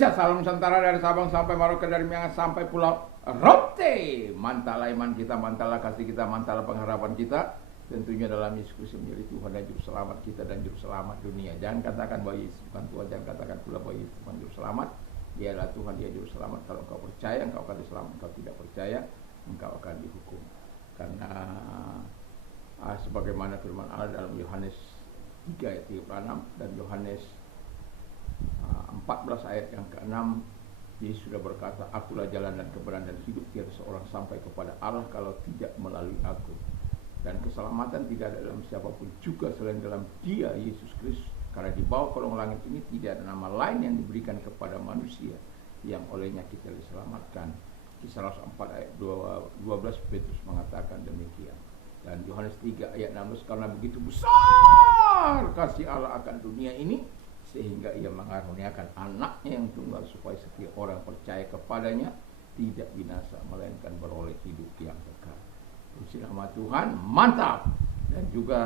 Indonesia, salam Nusantara dari Sabang sampai Merauke, dari Miangas sampai Pulau Rote. Mantalah iman kita, mantalah kasih kita, mantalah pengharapan kita. Tentunya dalam Yesus Kristus menjadi Tuhan dan Juru Selamat kita dan Juru Selamat dunia. Jangan katakan bahwa Yesus bukan Tuhan, jangan katakan pula bahwa Yesus bukan Juru Selamat. Dia adalah Tuhan, dia Juru Selamat. Kalau engkau percaya, engkau akan diselamatkan. Engkau tidak percaya, engkau akan dihukum. Karena sebagaimana firman Allah dalam Yohanes 3 ayat 36 dan Yohanes 14 ayat yang ke-6, Yesus sudah berkata, akulah jalan dan kebenaran dan hidup, tiada seorang sampai kepada Allah kalau tidak melalui aku. Dan keselamatan tidak ada dalam siapapun juga selain dalam Dia, Yesus Kristus. Karena di bawah kolong langit ini tidak ada nama lain yang diberikan kepada manusia yang olehnya kita diselamatkan. Kisah Rasul 4 ayat 12 Petrus mengatakan demikian. Dan Yohanes 3 ayat 16, karena begitu besar kasih Allah akan dunia ini, sehingga ia mengaruniakan anaknya yang tunggal, supaya setiap orang percaya kepadanya tidak binasa, melainkan beroleh hidup yang kekal. Puji nama Tuhan, mantap. Dan juga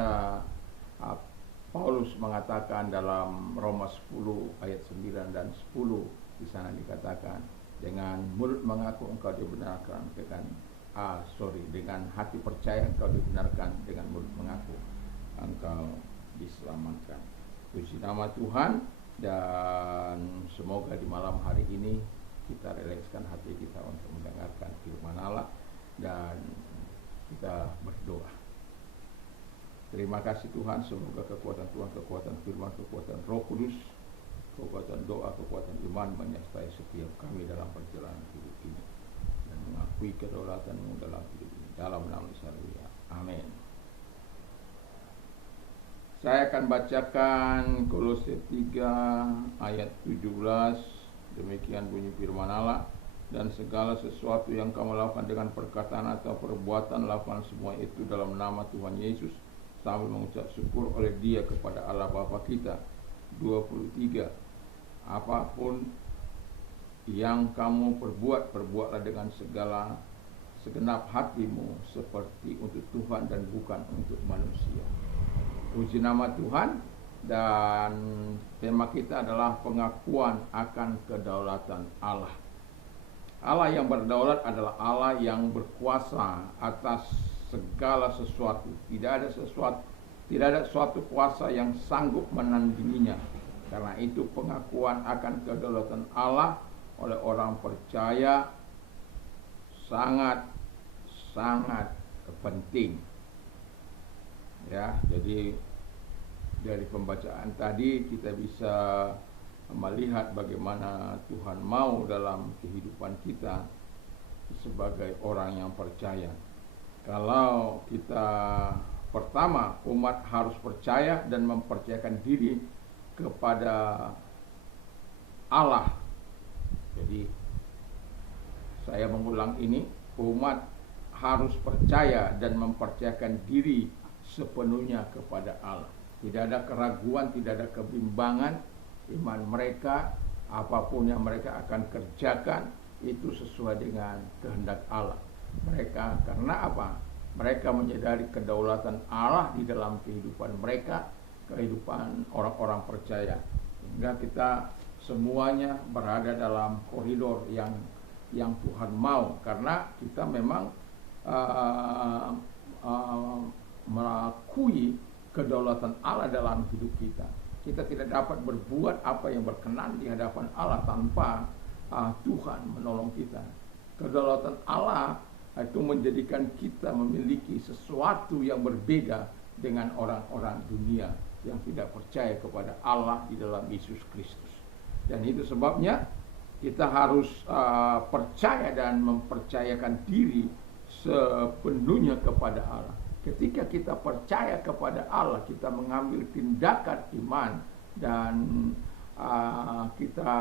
Paulus mengatakan dalam Roma 10 ayat 9 dan 10, di sana dikatakan, dengan mulut mengaku engkau dibenarkan, dengan hati percaya engkau dibenarkan, dengan mulut mengaku engkau diselamatkan. Puji nama Tuhan. Dan semoga di malam hari ini kita rilekskan hati kita untuk mendengarkan firman Allah dan kita berdoa. Terima kasih Tuhan, semoga kekuatan Tuhan, kekuatan firman, kekuatan Roh Kudus, kekuatan doa, kekuatan iman menyertai setiap kami dalam perjalanan hidup ini, dan mengakui kedaulatan-Mu dalam hidup ini. Dalam nama Yesus, amin. Saya akan bacakan Kolose 3 ayat 17. Demikian bunyi firman Allah. Dan segala sesuatu yang kamu lakukan dengan perkataan atau perbuatan, lakukan semua itu dalam nama Tuhan Yesus, sambil mengucap syukur oleh Dia kepada Allah Bapa kita. 23. Apapun yang kamu perbuat, perbuatlah dengan segenap hatimu, seperti untuk Tuhan dan bukan untuk manusia. Puji nama Tuhan. Dan tema kita adalah pengakuan akan kedaulatan Allah. Allah yang berdaulat adalah Allah yang berkuasa atas segala sesuatu. Tidak ada suatu kuasa yang sanggup menandinginya. Karena itu pengakuan akan kedaulatan Allah oleh orang percaya sangat penting. Ya, jadi dari pembacaan tadi kita bisa melihat bagaimana Tuhan mau dalam kehidupan kita sebagai orang yang percaya. Kalau kita pertama, umat harus percaya dan mempercayakan diri kepada Allah. Jadi saya mengulang ini, umat harus percaya dan mempercayakan diri sepenuhnya kepada Allah. Tidak ada keraguan, tidak ada kebimbangan. Iman mereka, apapun yang mereka akan kerjakan, itu sesuai dengan kehendak Allah. Mereka, karena apa? Mereka menyadari kedaulatan Allah di dalam kehidupan mereka, kehidupan orang-orang percaya. Sehingga kita semuanya berada dalam koridor yang Tuhan mau. Karena kita memang mengakui kedaulatan Allah dalam hidup kita. Kita tidak dapat berbuat apa yang berkenan di hadapan Allah tanpa Tuhan menolong kita. Kedaulatan Allah itu menjadikan kita memiliki sesuatu yang berbeda dengan orang-orang dunia yang tidak percaya kepada Allah di dalam Yesus Kristus. Dan itu sebabnya kita harus percaya dan mempercayakan diri sepenuhnya kepada Allah. Ketika kita percaya kepada Allah, kita mengambil tindakan iman dan kita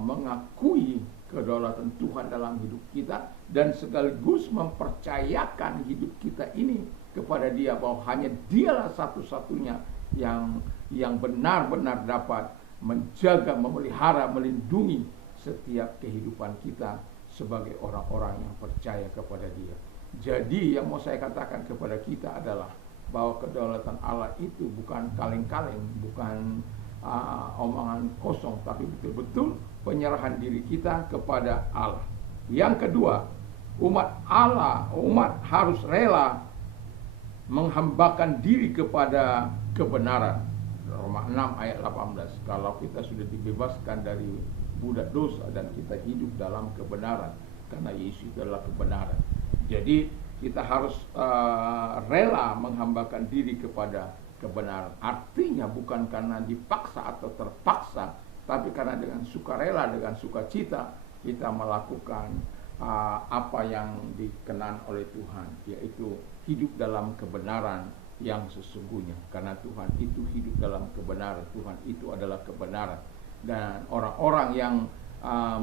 mengakui kedaulatan Tuhan dalam hidup kita, dan sekaligus mempercayakan hidup kita ini kepada Dia, bahwa hanya Dialah satu-satunya yang benar-benar dapat menjaga, memelihara, melindungi setiap kehidupan kita sebagai orang-orang yang percaya kepada Dia. Jadi yang mau saya katakan kepada kita adalah bahwa kedaulatan Allah itu bukan kaleng-kaleng, bukan omongan kosong, tapi betul-betul penyerahan diri kita kepada Allah. Yang kedua, umat harus rela menghambakan diri kepada kebenaran. Roma 6 ayat 18. Kalau kita sudah dibebaskan dari budak dosa dan kita hidup dalam kebenaran, karena Yesus adalah kebenaran. Jadi kita harus rela menghambakan diri kepada kebenaran. Artinya bukan karena dipaksa atau terpaksa, tapi karena dengan sukarela, dengan sukacita kita melakukan apa yang dikenan oleh Tuhan, yaitu hidup dalam kebenaran yang sesungguhnya. Karena Tuhan itu hidup dalam kebenaran, Tuhan itu adalah kebenaran. Dan orang-orang yang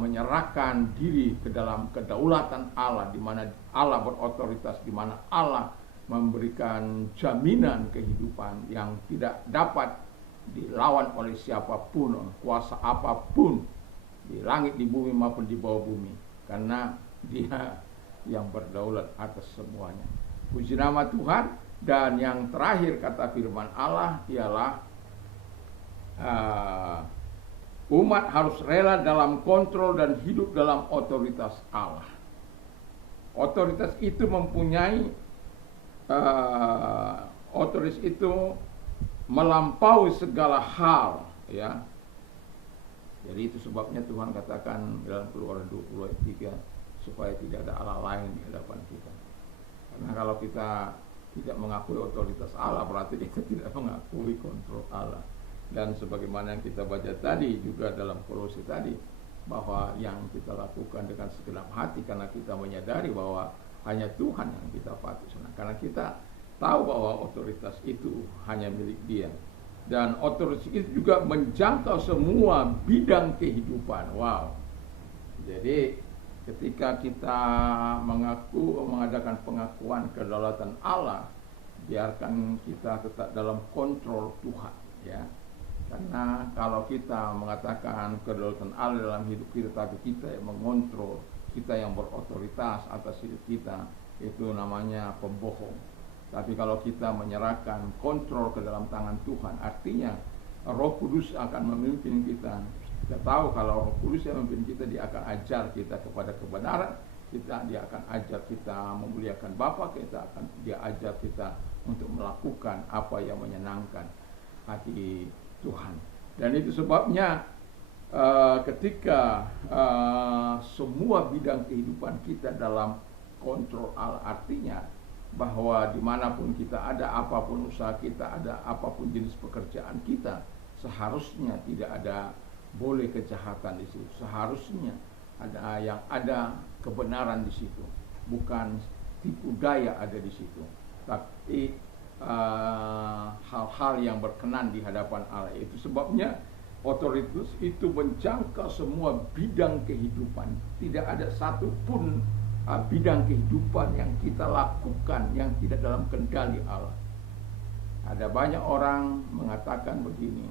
menyerahkan diri ke dalam kedaulatan Allah, di mana Allah berotoritas, di mana Allah memberikan jaminan kehidupan yang tidak dapat dilawan oleh siapapun, kuasa apapun di langit, di bumi maupun di bawah bumi, karena Dia yang berdaulat atas semuanya. Puji nama Tuhan. Dan yang terakhir kata firman Allah ialah umat harus rela dalam kontrol dan hidup dalam otoritas Allah. Otoritas itu mempunyai otoritas itu melampaui segala hal, ya. Jadi itu sebabnya Tuhan katakan dalam Keluaran 20 ayat 3, supaya tidak ada Allah lain di hadapan kita. Karena kalau kita tidak mengakui otoritas Allah, berarti kita tidak mengakui kontrol Allah. Dan sebagaimana yang kita baca tadi juga dalam Kolose tadi, bahwa yang kita lakukan dengan segenap hati karena kita menyadari bahwa hanya Tuhan yang kita patut senang. Karena kita tahu bahwa otoritas itu hanya milik Dia. Dan otoritas itu juga menjangkau semua bidang kehidupan. Wow. Jadi ketika kita mengadakan pengakuan kedaulatan Allah, biarkan kita tetap dalam kontrol Tuhan, ya. Karena kalau kita mengatakan kedaulatan Allah dalam hidup kita, tapi kita yang mengontrol, kita yang berotoritas atas hidup kita, itu namanya pembohong. Tapi kalau kita menyerahkan kontrol ke dalam tangan Tuhan, artinya Roh Kudus akan memimpin kita. Kita tahu kalau Roh Kudus yang memimpin kita, Dia akan ajar kita kepada kebenaran, Dia akan ajar kita memuliakan Bapa, Dia ajar kita untuk melakukan apa yang menyenangkan hati Tuhan. Dan itu sebabnya ketika semua bidang kehidupan kita dalam kontrol Allah, artinya bahwa dimanapun kita ada, apapun usaha kita ada, apapun jenis pekerjaan kita, seharusnya tidak ada boleh kejahatan di situ. Seharusnya ada kebenaran di situ, bukan tipu daya ada di situ, tapi hal-hal yang berkenan di hadapan Allah. Itu sebabnya otoritas itu menjangkau semua bidang kehidupan. Tidak ada satupun bidang kehidupan yang kita lakukan yang tidak dalam kendali Allah. Ada banyak orang mengatakan begini,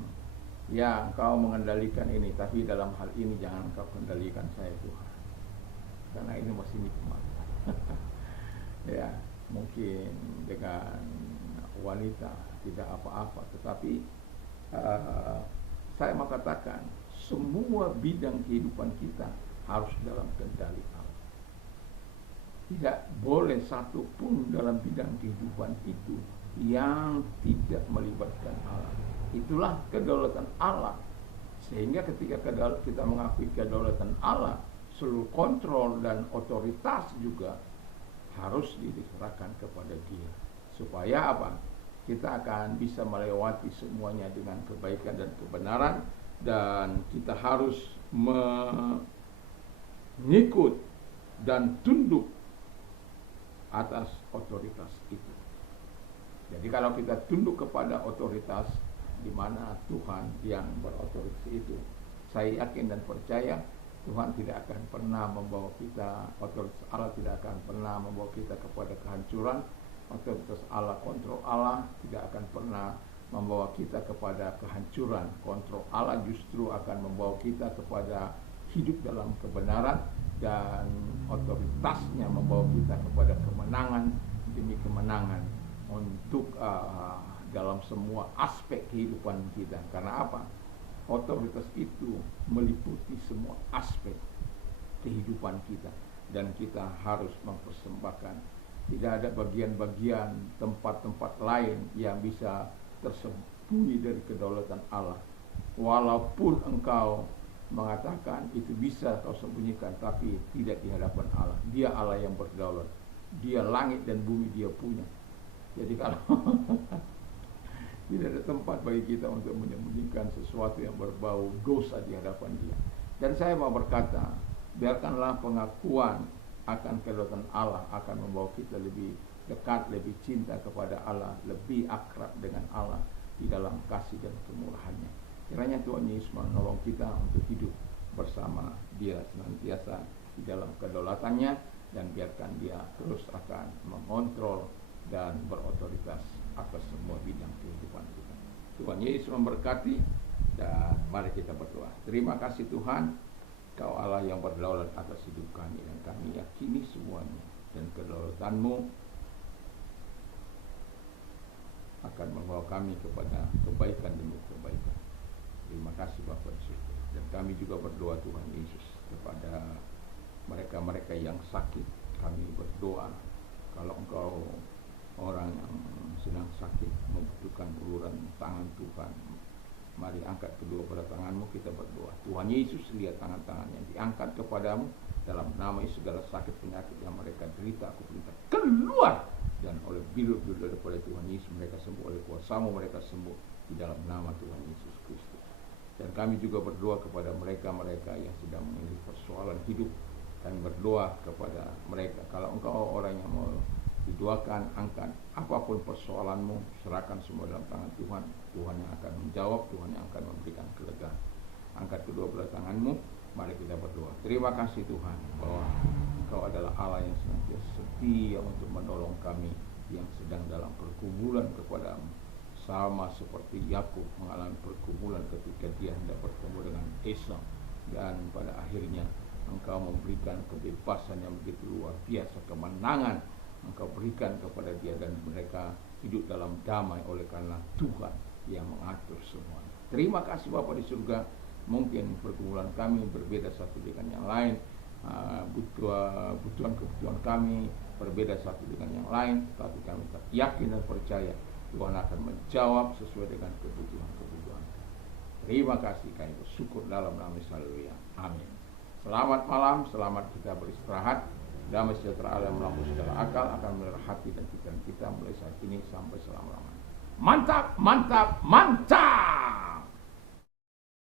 ya, engkau mengendalikan ini, tapi dalam hal ini jangan engkau kendalikan saya Tuhan, karena ini masih nikmat. Ya, mungkin dengan wanita tidak apa-apa, tetapi saya mau katakan semua bidang kehidupan kita harus dalam kendali Allah. Tidak boleh satupun dalam bidang kehidupan itu yang tidak melibatkan Allah. Itulah kedaulatan Allah. Sehingga ketika kita mengakui kedaulatan Allah, seluruh kontrol dan otoritas juga harus diserahkan kepada Dia. Supaya apa? Kita akan bisa melewati semuanya dengan kebaikan dan kebenaran, dan kita harus mengikut dan tunduk atas otoritas itu. Jadi kalau kita tunduk kepada otoritas di mana Tuhan yang berotoritas itu, saya yakin dan percaya Tuhan tidak akan pernah membawa kita, otoritas Allah tidak akan pernah membawa kita kepada kehancuran. Otoritas Allah, kontrol Allah tidak akan pernah membawa kita kepada kehancuran. Kontrol Allah justru akan membawa kita kepada hidup dalam kebenaran, dan otoritasnya membawa kita kepada kemenangan demi kemenangan untuk dalam semua aspek kehidupan kita. Karena apa? Otoritas itu meliputi semua aspek kehidupan kita, dan kita harus mempersembahkan. Tidak ada bagian-bagian tempat-tempat lain yang bisa tersembunyi dari kedaulatan Allah. Walaupun engkau mengatakan itu bisa kau sembunyikan, tapi tidak di hadapan Allah. Dia Allah yang berdaulat. Dia langit dan bumi dia punya. Jadi kalau tidak ada tempat bagi kita untuk menyembunyikan sesuatu yang berbau dosa di hadapan Dia. Dan saya mau berkata, biarkanlah pengakuan akan kedaulatan Allah akan membawa kita lebih dekat, lebih cinta kepada Allah, lebih akrab dengan Allah di dalam kasih dan kemurahannya. Kiranya Tuhan Yesus menolong kita untuk hidup bersama Dia senantiasa di dalam kedaulatannya, dan biarkan Dia terus akan mengontrol dan berotoritas atas semua bidang kehidupan kita. Tuhan Yesus memberkati, dan mari kita berdoa. Terima kasih Tuhan, Kau Allah yang berdaulat atas hidup kami, dan kami yakini semuanya, dan kedaulatanmu akan membawa kami kepada kebaikan demi kebaikan. Terima kasih Bapa di surga. Dan kami juga berdoa Tuhan Yesus kepada mereka-mereka yang sakit. Kami berdoa, kalau Engkau orang yang sedang sakit membutuhkan uluran tangan Tuhan, mari angkat kedua belah tanganmu, kita berdoa. Tuhan Yesus, lihat tangan-tangan yang diangkat kepadamu, dalam nama Yesus segala sakit penyakit yang mereka derita aku perintah keluar, dan oleh biru-biru daripada Tuhan Yesus mereka sembuh, oleh kuasa-Mu mereka sembuh di dalam nama Tuhan Yesus Kristus. Dan kami juga berdoa kepada mereka-mereka yang sedang memiliki persoalan hidup, dan berdoa kepada mereka, kalau engkau orang yang mau didoakan, angkat apapun persoalanmu, serahkan semua dalam tangan Tuhan. Tuhan yang akan menjawab, Tuhan yang akan memberikan kelegaan. Angkat kedua belah tanganmu, mari kita berdoa. Terima kasih Tuhan, bahwa Engkau adalah Allah yang senantiasa setia untuk menolong kami yang sedang dalam pergumulan kepadamu. Sama seperti Yakub mengalami pergumulan ketika dia hendak bertemu dengan Esau, dan pada akhirnya Engkau memberikan kebebasan yang begitu luar biasa, kemenangan Engkau berikan kepada dia, dan mereka hidup dalam damai oleh karena Tuhan yang mengatur semua. Terima kasih Bapa di surga. Mungkin pergumulan kami berbeda satu dengan yang lain, kebutuhan kami berbeda satu dengan yang lain, tapi kami tetap yakin dan percaya Tuhan akan menjawab sesuai dengan kebutuhan. Terima kasih, kami bersyukur dalam nama Yesus. Haleluya. Amin. Selamat malam, selamat kita beristirahat. Damai sejahtera Allah yang melampaui segala akal akan memelihara hati dan pikiran kita mulai saat ini sampai selama-lamanya. Mantap, mantap, mantap.